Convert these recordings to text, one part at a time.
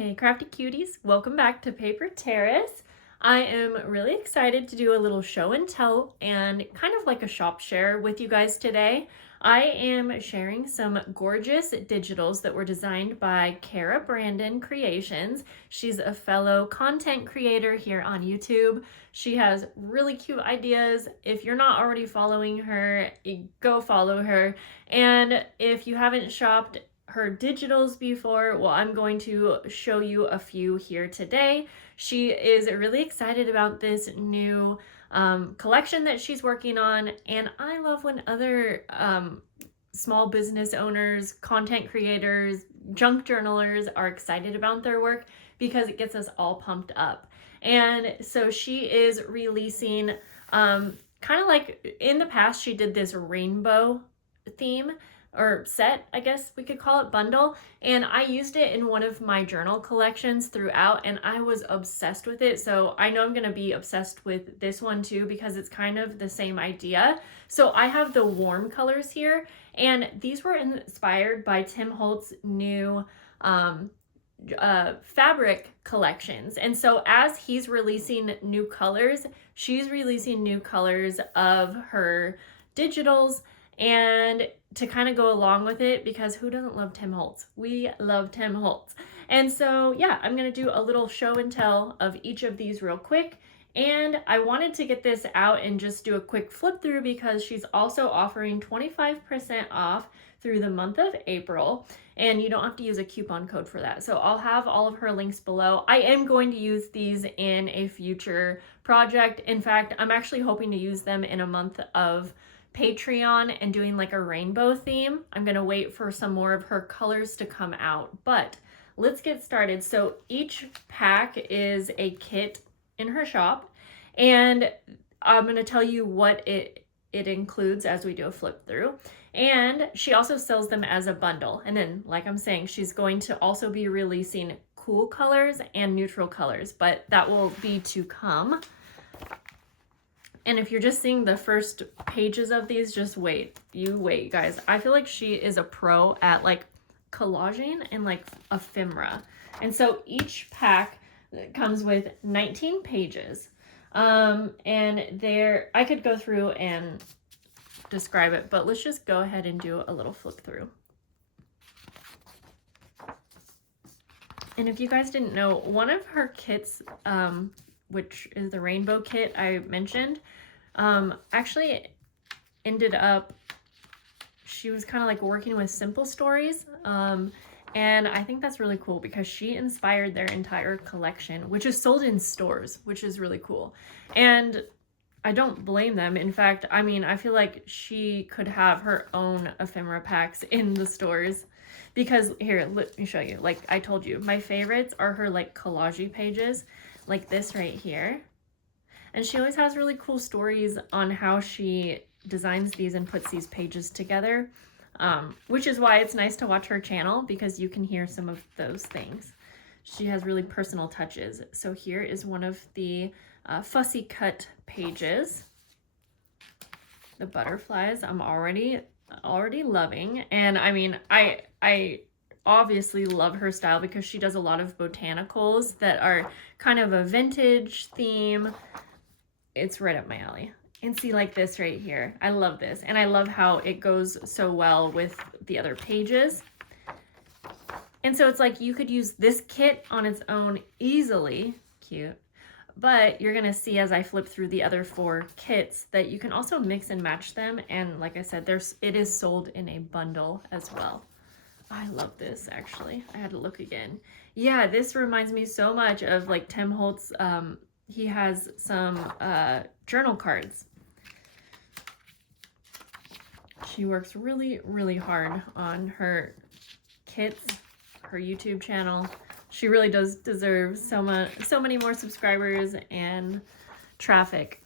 Hey crafty cuties, welcome back to Paper Terrace. I am really excited to do a little show and tell and kind of like a shop share with you guys today. I am sharing some gorgeous digitals that were designed by Kara Brandon Creations. She's a fellow content creator here on YouTube. She has really cute ideas. If you're not already following her, go follow her. And if you haven't shopped her digitals before, well, I'm going to show you a few here today. She is really excited about this new collection that she's working on, and I love when other small business owners, content creators, junk journalers are excited about their work because it gets us all pumped up. And so she is releasing kind of like in the past she did this rainbow theme or set, I guess we could call it, bundle, and I used it in one of my journal collections throughout, and I was obsessed with it. So I know I'm gonna be obsessed with this one too because it's kind of the same idea. So I have the warm colors here, and these were inspired by Tim Holtz's new fabric collections. And so as he's releasing new colors, she's releasing new colors of her digitals, and to kind of go along with it, because who doesn't love Tim Holtz? We love Tim Holtz. And so yeah, I'm gonna do a little show and tell of each of these real quick. And I wanted to get this out and just do a quick flip through because she's also offering 25% off through the month of April, and you don't have to use a coupon code for that. So I'll have all of her links below. I am going to use these in a future project. In fact, I'm actually hoping to use them in a month of Patreon and doing like a rainbow theme. I'm gonna wait for some more of her colors to come out, but let's get started. So each pack is a kit in her shop, and I'm gonna tell you what it includes as we do a flip through. And she also sells them as a bundle. And then, like I'm saying, she's going to also be releasing cool colors and neutral colors, but that will be to come. And if you're just seeing the first pages of these, just wait. You wait, guys. I feel like she is a pro at like collaging and like ephemera. And so each pack comes with 19 pages. And there, I could go through and describe it, but let's just go ahead and do a little flip through. And if you guys didn't know, one of her kits, which is the rainbow kit I mentioned, actually ended up, she was kind of like working with Simple Stories, and I think that's really cool because she inspired their entire collection, which is sold in stores, which is really cool. And I don't blame them. In fact, I mean, I feel like she could have her own ephemera packs in the stores, because here, let me show you. Like I told you, my favorites are her like collage pages, like this right here. And she always has really cool stories on how she designs these and puts these pages together, which is why it's nice to watch her channel, because you can hear some of those things. She has really personal touches. So here is one of the fussy cut pages. The butterflies I'm already loving. And I mean, I obviously love her style because she does a lot of botanicals that are kind of a vintage theme. It's right up my alley. And see, like this right here, I love this, and I love how it goes so well with the other pages. And so it's like you could use this kit on its own easily, cute, but you're gonna see as I flip through the other 4 kits that you can also mix and match them. And like I said, it is sold in a bundle as well. I love this, actually. I had to look again. Yeah, this reminds me so much of like Tim Holtz. He has some journal cards. She works really, really hard on her kits, her YouTube channel. She really does deserve so many more subscribers and traffic.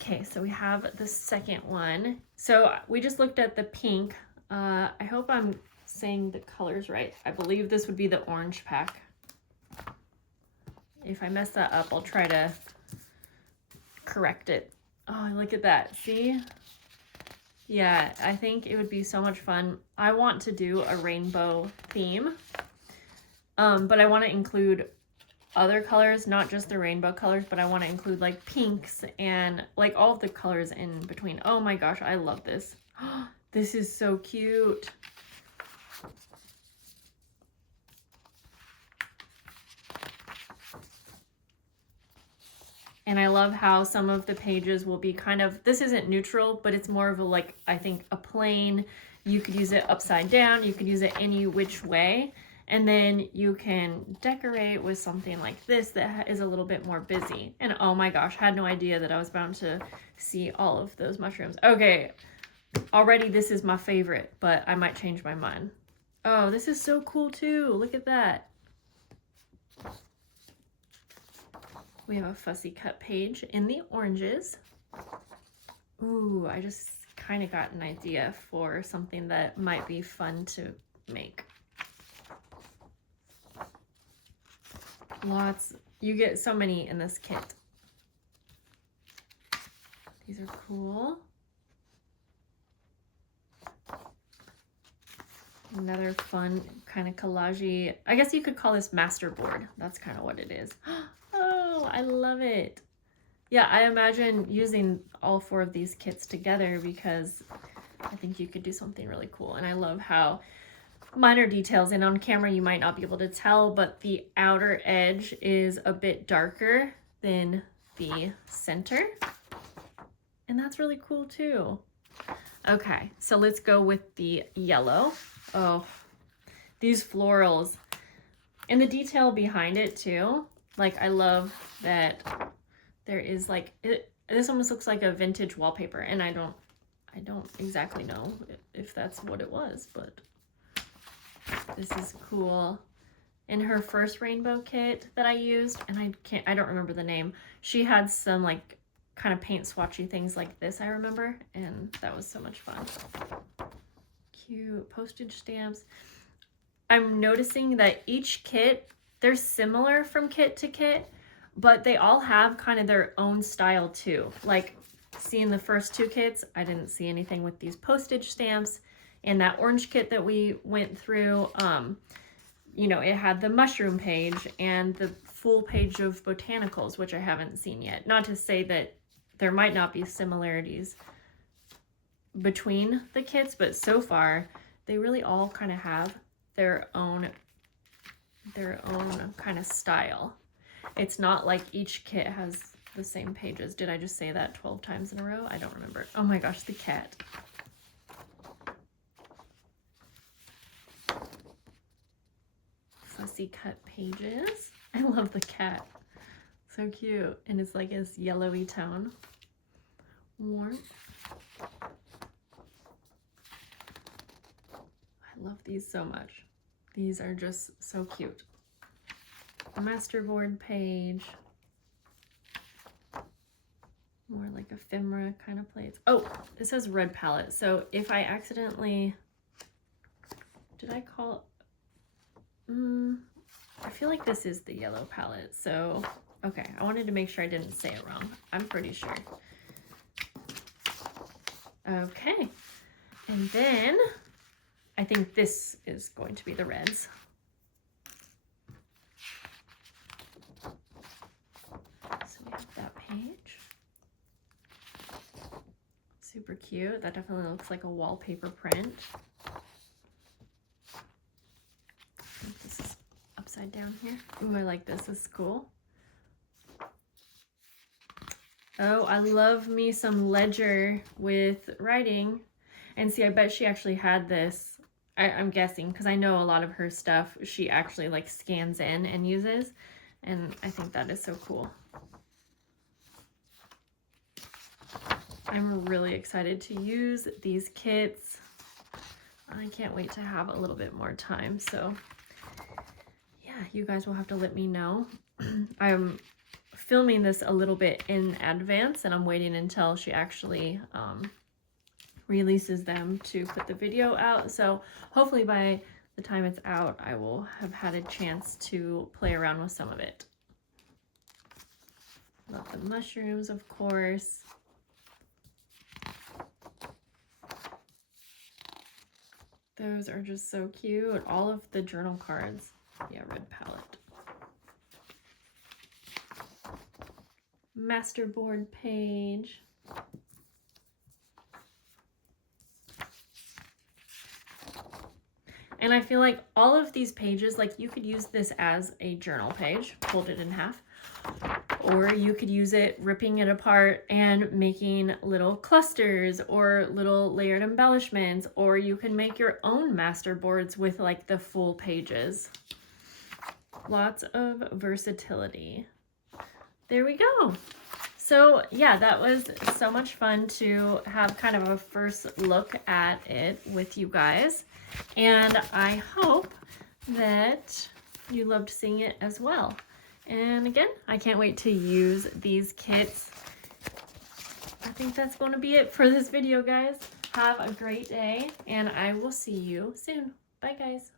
Okay, so we have the second one. So we just looked at the pink. I hope I'm saying the colors right. I believe this would be the orange pack. If I mess that up, I'll try to correct it. Oh, look at that. See? Yeah, I think it would be so much fun. I want to do a rainbow theme. But I want to include other colors, not just the rainbow colors, but I want to include like pinks and like all of the colors in between. Oh my gosh, I love this. This is so cute. And I love how some of the pages will be kind of, this isn't neutral, but it's more of a like, I think a plain. You could use it upside down, you could use it any which way. And then you can decorate with something like this that is a little bit more busy. And oh my gosh, had no idea that I was bound to see all of those mushrooms. Okay, already this is my favorite, but I might change my mind. Oh, this is so cool too. Look at that. We have a fussy cut page in the oranges. Ooh, I just kind of got an idea for something that might be fun to make. Lots. You get so many in this kit. These are cool. Another fun kind of collage-y. I guess you could call this masterboard. That's kind of what it is. Oh, I love it. Yeah, I imagine using all 4 of these kits together because I think you could do something really cool. And I love how minor details, and on camera you might not be able to tell, but the outer edge is a bit darker than the center. And that's really cool too. Okay, so let's go with the yellow. Oh, these florals and the detail behind it too. Like, I love that there is like, this almost looks like a vintage wallpaper, and I don't exactly know if that's what it was, but this is cool. In her first rainbow kit that I used, and I don't remember the name, she had some like kind of paint swatchy things like this, I remember, and that was so much fun. Cute postage stamps. I'm noticing that each kit, they're similar from kit to kit, but they all have kind of their own style too. Like, seeing the first 2 kits, I didn't see anything with these postage stamps. In that orange kit that we went through, you know, it had the mushroom page and the full page of botanicals, which I haven't seen yet. Not to say that there might not be similarities between the kits, but so far they really all kind of have their own kind of style. It's not like each kit has the same pages. Did I just say that 12 times in a row? I don't remember. Oh my gosh, the cat. Fussy cut pages. I love the cat. So cute. And it's like this yellowy tone. Warm. I love these so much. These are just so cute. A masterboard page. More like ephemera kind of plates. Oh, it says red palette. So if I accidentally, did I call, I feel like this is the yellow palette. So, okay, I wanted to make sure I didn't say it wrong. I'm pretty sure. Okay, and then I think this is going to be the reds. So we have that page. Super cute. That definitely looks like a wallpaper print. I think this is upside down here. Ooh, I like this. This is cool. Oh, I love me some ledger with writing. And see, I bet she actually had this. I'm guessing, because I know a lot of her stuff she actually like scans in and uses. And I think that is so cool. I'm really excited to use these kits. I can't wait to have a little bit more time. So yeah, you guys will have to let me know. I'm filming this a little bit in advance, and I'm waiting until she actually releases them to put the video out. So hopefully by the time it's out, I will have had a chance to play around with some of it. Love the mushrooms, of course. Those are just so cute. All of the journal cards. Yeah, red palette. Masterboard page. And I feel like all of these pages, like you could use this as a journal page, fold it in half, or you could use it ripping it apart and making little clusters or little layered embellishments, or you can make your own master boards with like the full pages. Lots of versatility. There we go. So yeah, that was so much fun to have kind of a first look at it with you guys. And I hope that you loved seeing it as well. And again, I can't wait to use these kits. I think that's going to be it for this video, guys. Have a great day, and I will see you soon. Bye, guys.